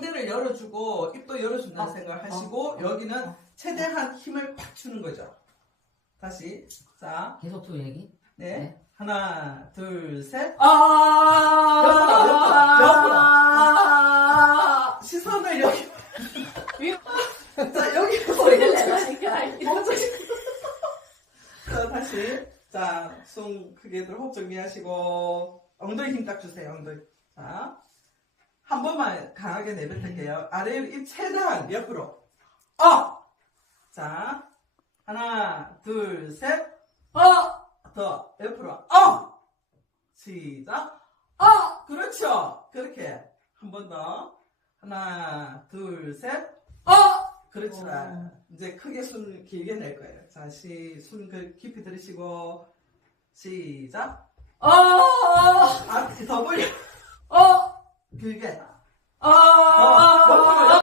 성대를 열어주고 입도 열어준다는 생각을 하시고 여기는 최대한 힘을 팍 주는 거죠. 다시 자 계속 또 얘기? 네. 네. 하나 둘 셋 옆으로. 시선을 여기 자 여기 소리를 내라니까. 자 다시 자 숨 크게 들어 호흡 정리하시고 엉덩이 힘 딱 주세요. 엉덩이 자 한 번만 강하게 내뱉을게요. 아래로 입 최대한 옆으로 자 하나 둘 셋 더 옆으로 시작 그렇죠. 그렇게 한 번 더 하나 둘 셋 그렇죠. 이제 크게 숨 길게 낼 거예요. 자 숨 깊이 들이쉬고 시작 더 벌려 길게